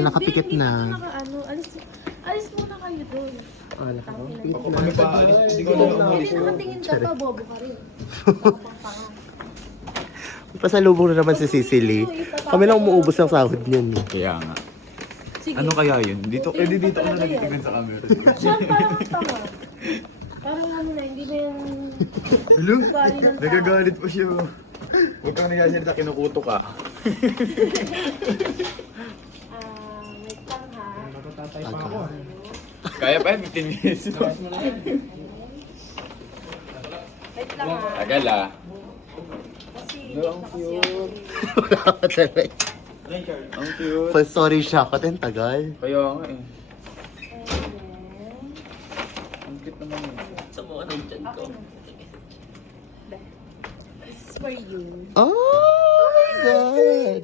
Nakapikit na. Alis muna kayo doon. Ako kami pa alis. Hindi ko na umalis. Hindi nakatingin ka pa, bobo ka rin. Pasalubong na naman si Cecily. Kami lang umuubos ng sahod niyan. Kaya nga. Sige. Ano kaya yun? Dito, Tingin dito pa ako na talaga yan. nagtitignan sa camera. Siya parang tama. Parang ano na, hindi ba yung... Hello? Bali ng tao. Nagagalit pa siya. Huwag kang nagsasalita, kinukuto ka. Wait lang ha. Natatatay pa ako. Kaya pa yan, 15 minutes. Wait lang ha. Tagal ah. Kasi... Ang cute. Well, sorry siya ako din, tagal. Kaya nga eh. Ang cute naman yun. This is for you. Oh my God!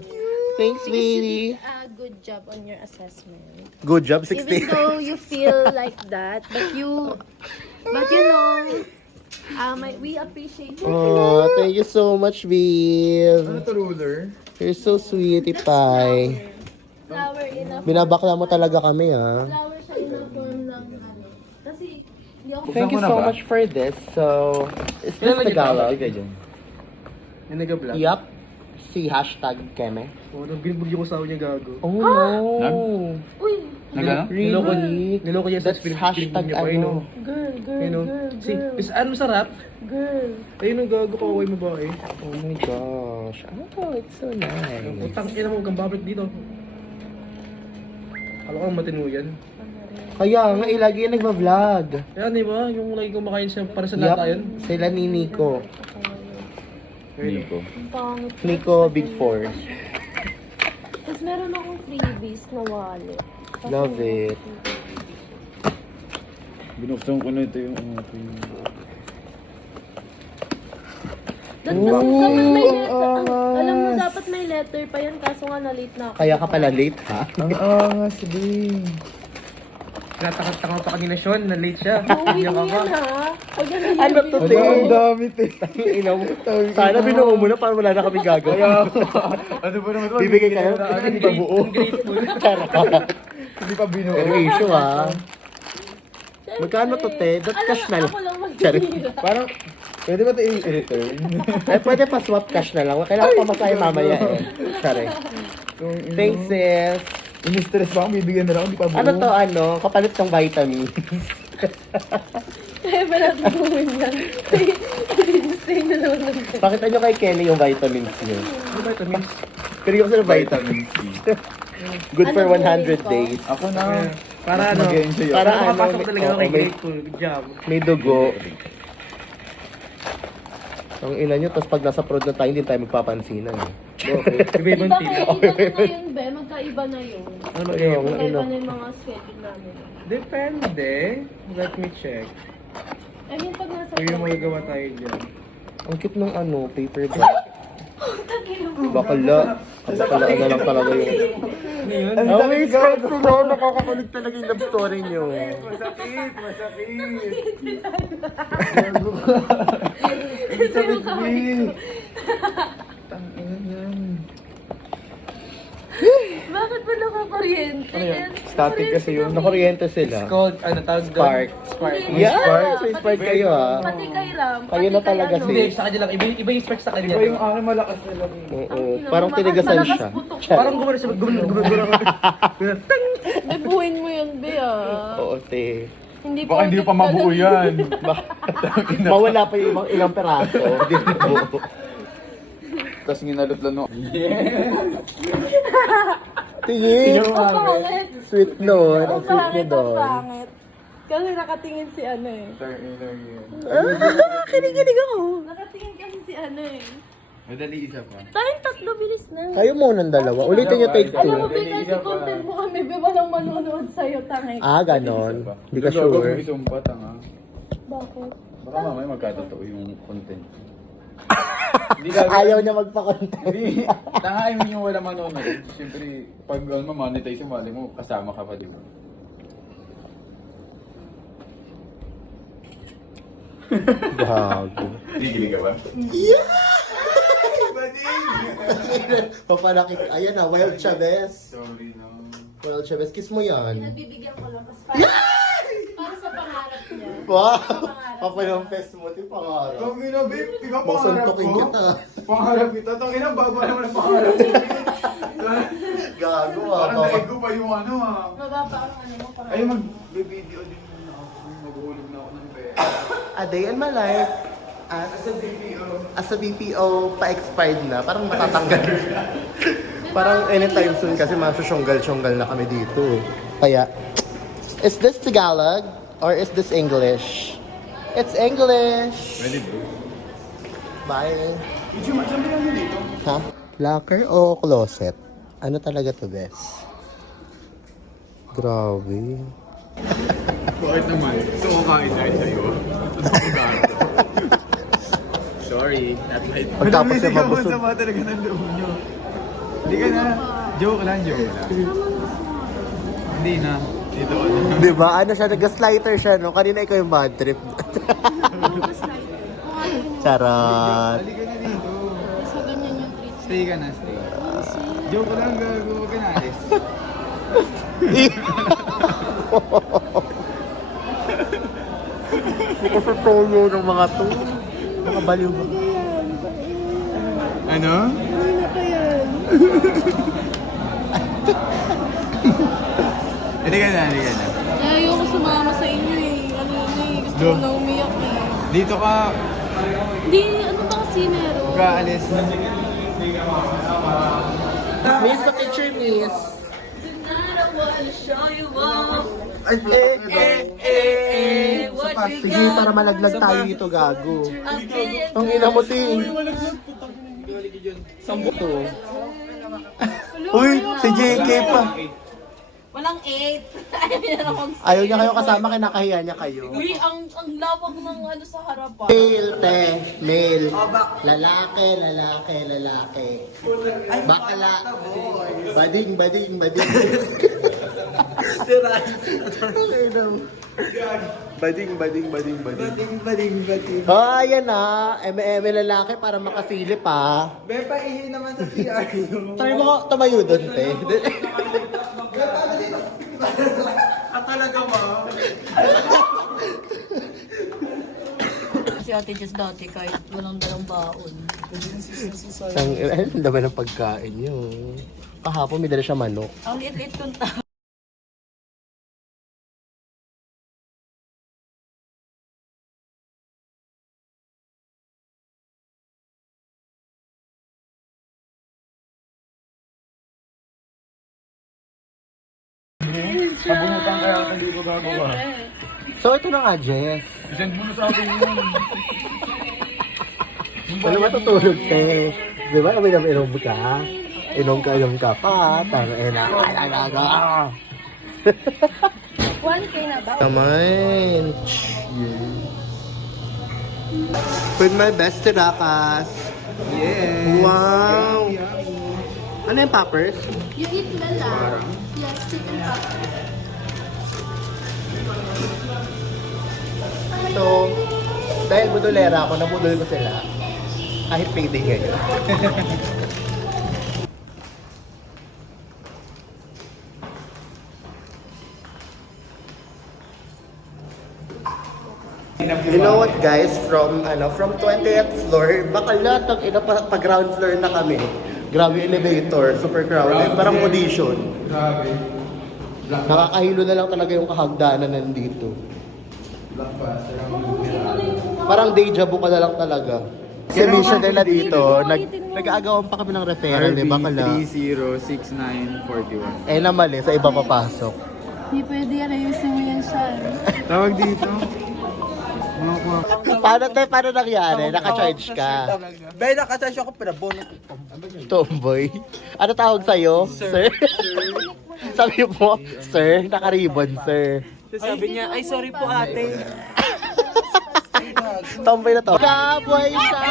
Thanks, Because you baby. did a good job on your assessment. Good job, Even 16. though you feel like that, but you know, we appreciate you. Oh, thank you so much, babe. Ano to, ruler? You're so sweetie pie. Flower in a Binabakla mo talaga kami, ha? flower siya in a form ng ano. Kasi hindi ako Thank you Buksan ko so na ba? much for this. So, is this Tagalog? Yung nag-vlog. Yup. Si hashtag Keme. Oo, binubugyo ko sa niya gago. Oh, no. Uy, Nagano? Really? Niloko niya sa That's hashtag ano. girl, Ayun o. See, is ano masarap? girl. Ayun o gago, kaway mo ba eh. Oh my gosh. Oh, it's so nice. Utang ina mo, gambabit dito. Alam ko matino yan. Kaya nga, lagi yan nagpa-vlog. Kaya di ba, yung lagi kumakain siya para sa nata yun. Sila ni Nico. Nico. Ang pangit. Nico Big Four. Tapos meron akong freebies na wallet. Love it. Binuksan ko na ito yung ano ko yung... Dapat may letter. angas. Alam mo, dapat may letter pa yan. Kaso nga na-late na ako. Kaya ka pala late, ha? Ang angas, babe. Natakot-takot pa kanina, Sean, na late siya. Uuwi Iyak mo ka yan pa. ha. Pag yan Ano to, te? Ang dami, te. Ina mo. Sana binuo mo na para wala na kami gagawin. Ano ba naman? Bibigay ka na. Hindi pa buo. Hindi pa binuo. Pero issue, ha? Magkano to, te? That's cash na lang. Ako lang Charit. mag-iira. Parang, pwede ba ito i-return? Eh, pwede pa swap cash na lang. Kailangan pa masaya mamaya, eh. Sorry. Thanks, sis. Ini-stress pa akong bibigyan na lang, hindi pa buo. Ano to, ano? Kapalit ng vitamins. Kaya ba natin gawin yan? Stay na naman lang. Pakita nyo kay Kelly yung vitamins niyo. Ano ba ito, miss? Seryoso na vitamins. Vitamin C. Good for Ano 100 ko? days. Ako na. Para ano? Mag-enjoy Para ako. ano, Makapasok talaga ako kay may, grade ko. Good job. may dugo. Ang ina nyo, tapos pag nasa prod na tayo, hindi tayo magpapansinan. Eh. Okay. Iba ibang Diba tila. kaiba na yun, be? Magkaiba na yun. Ano ba Ayun, yun? Magkaiba ano. na yung mga schedule namin. Depende. Let me check. I mean, pag nasa... Kung yung magagawa tayo dyan. Ang cute ng ano, paper bag. Bakala. Bakala na lang talaga yun. Ano yun? Oh, may script sila. Nakakakulit talaga yung love story nyo. Masakit, masakit. Sino ka Tangin yan. Bakit ba nakakuryente? Ano yan? Static kasi yun. Nakuryente sila. It's called, ano, tawag doon? Spark. Spark. Hindi. Yeah, Spark. may spark kayo, ha? Pati kay Ram. Kayo pati na kay talaga, ano. sis. Hindi, sa kanya lang. Iba yung spark sa kanya. Iba yung aking malakas na lang. Oo, parang tinigasan siya. Parang gumano siya. Gumano. Bebuhin mo yun, be, ah. Oo, te. Hindi Baka hindi pa mabuo yan. Mawala pa yung ibang ilang peraso. Hindi mabuo. Tapos nginalot lang no. Tingin! Ang pangit. Sweet nun. Ang Ang sweet niya pangit, ang doon. pangit. Kasi nakatingin si ano eh. Kinikilig ako. Nakatingin kasi si ano eh. Madali isa pa. Tayong tatlo, bilis na. Kayo muna ng dalawa. Ulitin niyo take Alam mo, two. be, kasi content mo kami, be, walang manonood sa'yo, tangay. Ah, ganon. Hindi ka Gago, sure. may isumpa, tanga. Bakit? Baka mamaya magkatotoo yung content. Ayaw niya magpa-content. Hindi. Tanga, I mean yung wala manonood. Siyempre, pag ma-monetize yung mali mo, kasama ka pa, di ba? Gago. Gigilig ka ba? Papalaki. Ayan na, Wild Chavez. Sorry na. Well, Chavez, kiss mo yan. Nagbibigyan ko lang kasi para sa pangarap niya. Wow! Papalampas mo, di pangarap. Tang ina, babe, di ba pangarap Masuntokin ko? kita. Pangarap kita. Tang ina, baba naman ang pangarap ko. Gago Parang ah. naig ko pa yung ano ah. Mababa ang ano mo para. Ay, mag-video din na ako. Mag-uhulog na ako ng pera. A day in my life as a BPO pa-expired na. Parang matatanggal. Parang anytime soon kasi masusyonggal-syonggal na kami dito eh. Kaya, is this Tagalog or is this English? It's English! Ready bro? Bye! Medyo saan ba lang dito? Ha? Locker o closet? Ano talaga to, Bes? Grabe. Bakit naman? Gusto ko kain dahil sa'yo. Gusto ko gano'n. Sorry, not my... Pagtapos na mabusog. Masama talaga ng loob nyo. Hindi ka na. Joke lang, joke lang. Hindi na. Dito ka na. Diba? Ano siya? Nag-gaslighter siya, no? Kanina ikaw yung bad trip. Charot. Halika na dito. So, ganyan yung treat. Stay ka na, stay. Joke lang, gago. Huwag ka na alis. Hindi ko sa toyo ng mga to. Mga baliw ba? Ano? Ano pa yan? Halika na, halika na. Ayoko sumama sa inyo eh. Ano yun eh. Gusto ko na umiyak eh. Dito ka. Hindi, ano ba kasi meron? Huwag ka alis. Miss, the picture, miss. Tonight I wanna show you all. Sige, para malaglag tayo dito, gago. Ang ina mo, ting. Sambo to. Uy, si JK pa. Walang 8. Ayaw niya na akong Ayaw niya kayo kasama, kinakahiya niya kayo. Uy, ang lawak ng ano sa harapan. Male, te. Male. Lalaki, lalaki, lalaki. Bakla. Bading, bading, bading. Bading, bading, bading, bading. Oh, ayan na. Eme lalaki para makasilip ha. Bepa, ihi naman sa CR yun. Try mo ko tumayo doon, te. Talaga ma? Si Ate Jess dati kahit walang dalang baon. Ang dami ng pagkain nyo. Kahapon may dala siya manok. Ang liit-liit kong tao. Sabunutan kaya ako hindi ko gagawa. So ito na nga, Jess. Send mo na sa akin yun. Wala matutulog, te. Di ba kami inom ka? Inom ka pa. Tama, alaga. 1K na ba? Naman. With my best tirakas. Yes. Wow. Ano yung poppers? You eat lang. Yes, chicken poppers. So, dahil budolera ako, nabudol ko sila. Kahit payday ngayon. You know what guys, from 20th floor, baka lahat ng pa ground floor na kami. Grabe yung elevator, super crowded, parang audition. Grabe. Nakakahilo na lang talaga yung kahagdanan nandito. Parang deja vu ka na lang talaga. Si Misha nila dito, nag-aagawan pa kami ng referral, di ba kala? 306941. Eh na mali, sa iba papasok. Hindi pwede yan. Ayusin mo yan siya. Tawag dito. Paano nangyari? Naka-charge ka? Bay, nakacharge ako, pinabono ko. Tomboy. Ano tawag sa'yo? Sir? Sabi mo, sir, naka-ribbon, sir. Sabi niya, ay sorry po ate. Tomboy na to. Kaboy siya!